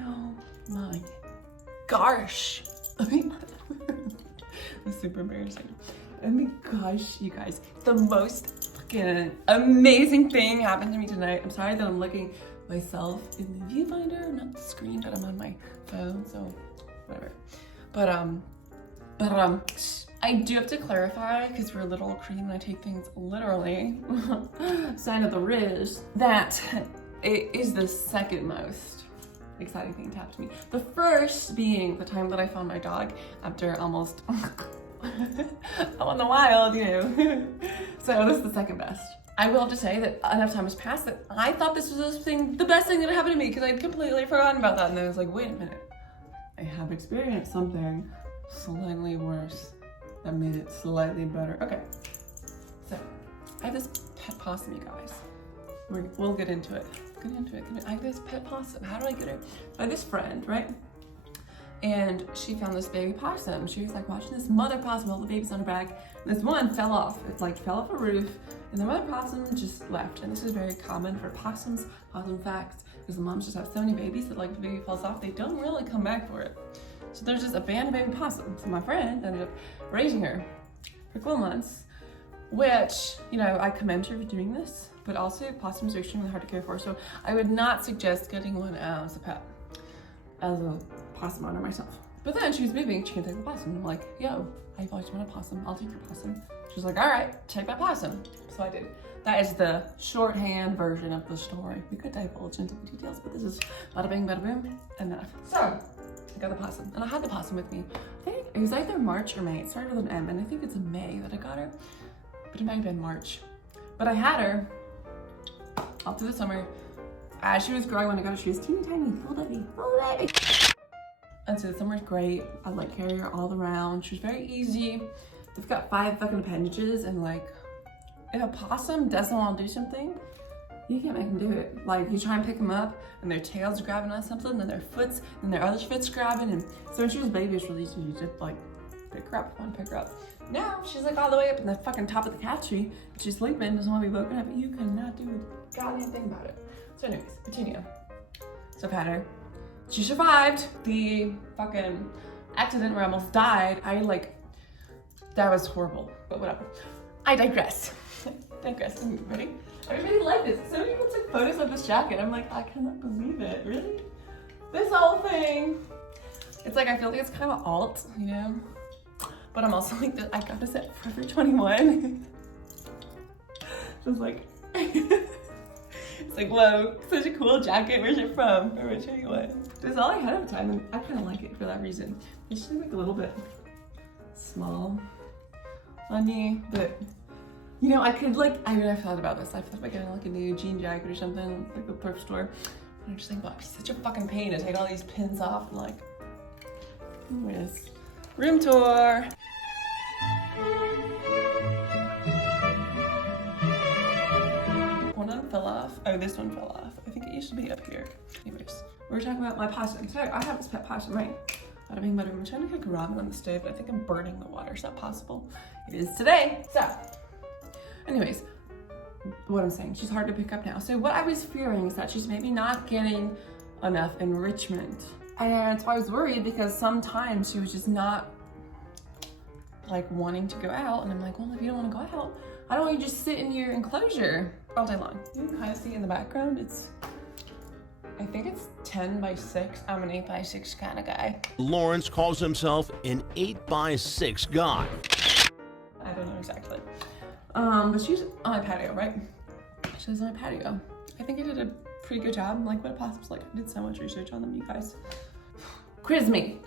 Oh my gosh. I mean, it's super embarrassing. Oh my gosh, you guys. The most fucking amazing thing happened to me tonight. I'm sorry that I'm looking myself in the viewfinder, not the screen, but I'm on my phone, so whatever. But I do have to clarify, because we're LiteralCream and I take things literally, sign of the Riz, that it is the second most exciting thing to happen to me. The first being the time that I found my dog after almost out in the wild, you know. So this is the second best. I will have to say that enough time has passed that I thought this was the best thing that happened to me, because I'd completely forgotten about that. And then I was like, wait a minute, I have experienced something slightly worse that made it slightly better. Okay, so I have this pet possum, you guys. We'll get into it. I have this pet possum. How do I get her? I have this friend, right? And she found this baby possum. She was like watching this mother possum, all the babies on her back. And this one fell off. It like fell off a roof, and the mother possum just left. And this is very common for possums, possum facts, because the moms just have so many babies that like the baby falls off, they don't really come back for it. So there's just a abandoned baby possum. So my friend ended up raising her for 12 months, which, you know, I commend her for doing this, but also possums are extremely hard to care for. So I would not suggest getting one as a pet, as a possum owner myself. But then she was moving, she can take the possum. I'm like, yo, I've always wanted a possum, I'll take your possum. She was like, all right, take my possum. So I did. That is the shorthand version of the story. We could divulge into the details, but this is bada bing, bada boom, enough. So I got the possum, and I had the possum with me. I think it was either March or May. It started with an M, and I think it's in May that I got her, but it might have been March. But I had her all through the summer. As she was growing, when I got her, she was teeny tiny, little baby. And so the summer's great. I like carry her all around. She was very easy. They've got 5 fucking appendages, and like, if a possum doesn't want to do something, you can't make them do it. Like, you try and pick them up, and their tail's grabbing on something, and then their foot's, and their other foot's grabbing. And so when she was a baby, it was really easy to just like pick her up, pick her up. Now she's like all the way up in the fucking top of the cat tree. She's sleeping, doesn't want to be woken up. You cannot do a goddamn thing about it. So anyways, continue. So I've had her. She survived the fucking accident where I almost died. That was horrible, but whatever. I digress. Ready? I really like this. So many people took photos of this jacket. I'm like, I cannot believe it. Really? This whole thing. It's like, I feel like it's kind of alt, you know? But I'm also like, I got this at Forever 21. Just like, it's like, whoa, such a cool jacket. Where's it from? Forever 21. It's all I had at the time, and I kind of like it for that reason. It's just like a little bit small on me, but you know, I could like, I've thought about this. I've thought about getting like a new jean jacket or something, like a thrift store. And I'm just thinking, it'd be such a fucking pain to take all these pins off and like, anyways, room tour. One of them fell off. Oh, this one fell off. I think it used to be up here. Anyways, we're talking about my possum. So I have this pet possum, right? Bada bing, bada boom. I'm trying to cook ramen on the stove, but I think I'm burning the water. Is that possible? It is today. So, anyways, what I'm saying, she's hard to pick up now. So what I was fearing is that she's maybe not getting enough enrichment. And so I was worried because sometimes she was just not like wanting to go out. And I'm like, well, if you don't want to go out, I don't want you to just sit in your enclosure all day long. You can kind of see in the background, I think it's 10 by 6. I'm an 8 by 6 kind of guy. Lawrence calls himself an 8 by 6 guy. I don't know exactly. But she's on my patio, right? She's on my patio. I think I did a pretty good job. Like, what possums like? I did so much research on them, you guys. Quiz me.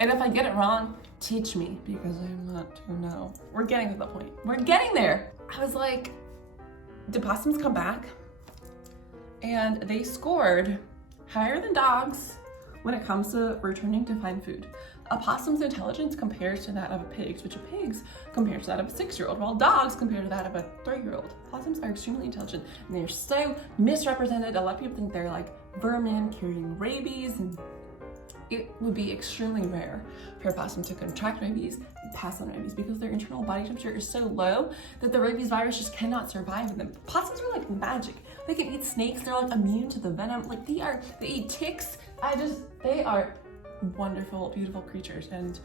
And if I get it wrong, teach me, because I'm not to know. We're getting to the point. We're getting there. I was like, did possums come back? And they scored higher than dogs when it comes to returning to find food. A possum's intelligence compares to that of a pig's, which a pig's compares to that of a 6-year-old, while dogs compare to that of a 3-year-old. Possums are extremely intelligent, and they're so misrepresented. A lot of people think they're like vermin carrying rabies and it would be extremely rare for a possum to contract rabies and pass on rabies because their internal body temperature is so low that the rabies virus just cannot survive in them. Possums are like magic. They can eat snakes, they're like immune to the venom. Like they eat ticks. They are wonderful, beautiful creatures, and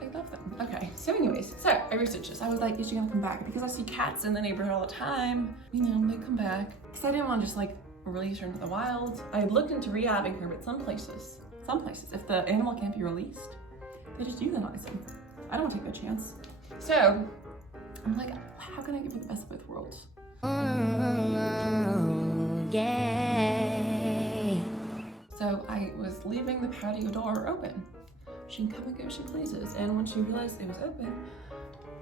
I love them. Okay, so anyways, so I researched this. I was like, is she gonna come back? Because I see cats in the neighborhood all the time. You know, they come back. Because I didn't want to just like release her into the wild. I looked into rehabbing her, but some places, if the animal can't be released, they just euthanize him. I don't want to take that chance. So I'm like, how can I give her the best of both worlds? Yeah. So I was leaving the patio door open. She can come and go as she pleases. And when she realized it was open,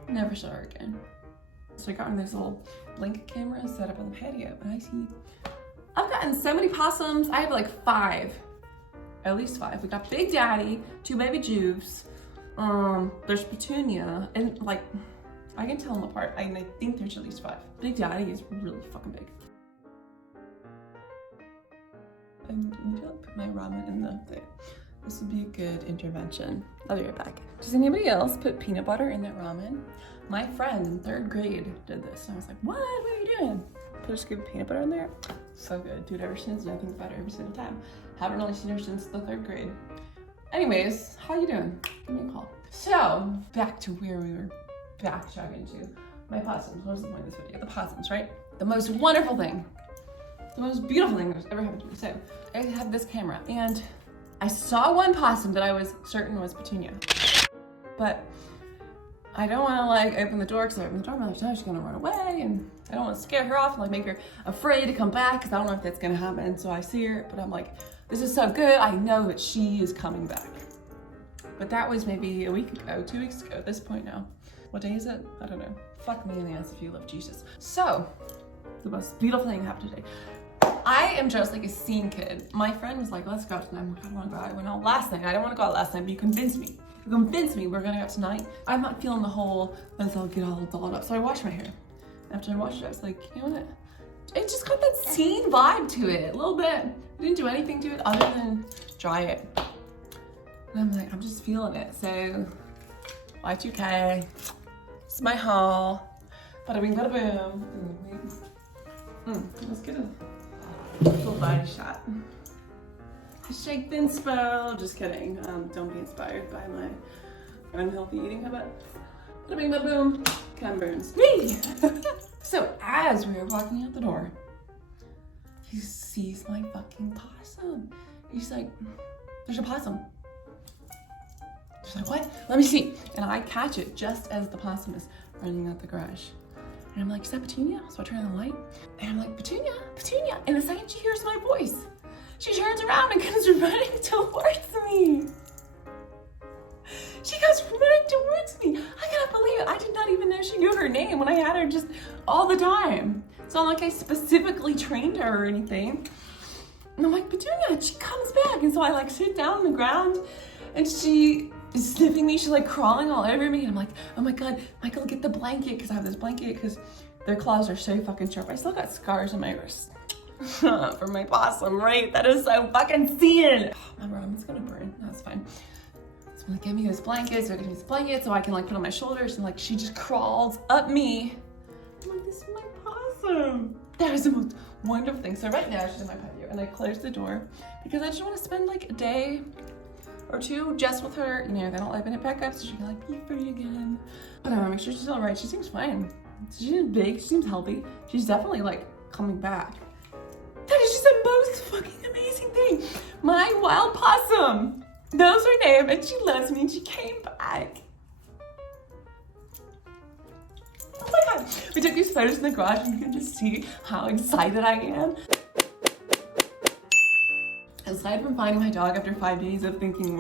never saw her again. So I got on this little Blink camera set up on the patio, and I see, I've gotten so many possums. I have like 5, at least 5. We got Big Daddy, 2 baby Jews. There's Petunia, and like, I can tell them apart. I think there's at least 5. Big Daddy is really fucking big. I need to like, put my ramen in the thing. This would be a good intervention. I'll be right back. Does anybody else put peanut butter in their ramen? My friend in 3rd grade did this. And I was like, what are you doing? Put a scoop of peanut butter in there? So good. Do it ever since, and I think about it every single time. Haven't really seen her since the 3rd grade. Anyways, how you doing? Give me a call. So, back to where we were backtracking to. My possums. What was the point of this video? The possums, right? The most wonderful thing. The most beautiful thing that's ever happened to me. So, I have this camera, and I saw one possum that I was certain was Petunia. But I don't want to like open the door, because I open the door, I'm like, no, she's gonna run away, and I don't want to scare her off and like make her afraid to come back, because I don't know if that's gonna happen. So I see her, but I'm like, this is so good, I know that she is coming back. But that was maybe a week ago, 2 weeks ago at this point now. What day is it? I don't know. Fuck me in the ass if you love Jesus. So, the most beautiful thing happened today. I am just like a scene kid. My friend was like, let's go out tonight. I'm like, I don't want to go out. I went out last night. I didn't want to go out last night, but you convinced me. You convinced me we're going to go out tonight. I'm not feeling the whole, let's all get all dolled up. So I washed my hair. After I washed it, I was like, you know what? It just got that scene vibe to it, a little bit. I didn't do anything to it other than dry it. And I'm like, I'm just feeling it. So, Y2K, it's my haul. Bada bing, bada boom. Let's get a little body shot. Shake the inspo. Just kidding. Don't be inspired by my unhealthy eating habit. Bada bing, bada boom. Cam burns me. So as we were walking out the door, he sees my fucking possum. He's like, there's a possum. She's like, what? Let me see. And I catch it just as the possum is running out the garage. And I'm like, is that Petunia? So I turn on the light, and I'm like, Petunia, Petunia. And the second she hears my voice, she turns around and comes running towards me. She goes running towards me. I cannot believe it. I did not even know she knew her name when I had her just all the time. It's not like I specifically trained her or anything. And I'm like, Petunia, and she comes back. And so I like sit down on the ground, and she is sniffing me. She's like crawling all over me. And I'm like, oh my God, Michael, get the blanket. Because I have this blanket because their claws are so fucking sharp. I still got scars on my wrist from my possum, right? That is so fucking thin. My ramen's gonna burn. That's fine. So I'm like, give me this blanket. So I give me this blanket so I can like put on my shoulders. And like, she just crawls up me. I'm like, this is my possum. That is the most wonderful thing. So right now she's in my patio, and I closed the door because I just want to spend like a day or 2 just with her. You know, they don't open it back up, so she can like be free again. But I want to make sure she's all right. She seems fine. She's big, she seems healthy. She's definitely like coming back. That is just the most fucking amazing thing. My wild possum knows her name, and she loves me, and she came back. Oh my God. We took these photos in the garage, and you can just see how excited I am. Aside from finding my dog after 5 days of thinking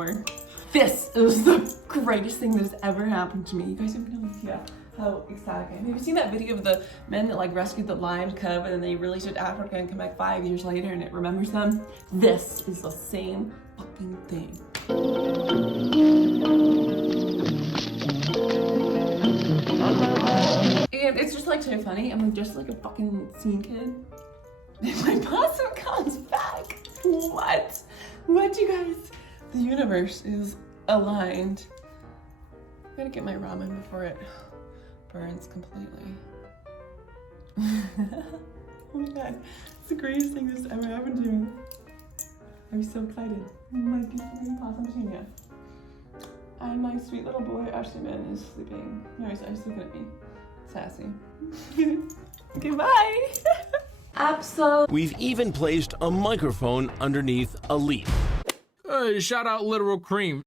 this is the greatest thing that has ever happened to me. You guys have no idea how ecstatic I am. Have you seen that video of the men that like rescued the limed cub and then they released it to Africa and come back 5 years later and it remembers them? This is the same fucking thing. And it's just like so funny. I'm just like a fucking scene kid. And my possum comes back. What? What, you guys? The universe is aligned. I'm gonna get my ramen before it burns completely. Oh my god, it's the greatest thing this ever happened to me. I'm so excited. My beautiful possum Tanya. And my sweet little boy Ashlyman is sleeping. No, he's looking at me. Sassy. Okay, bye. Absolutely. We've even placed a microphone underneath a leaf. Shout out LiteralCream.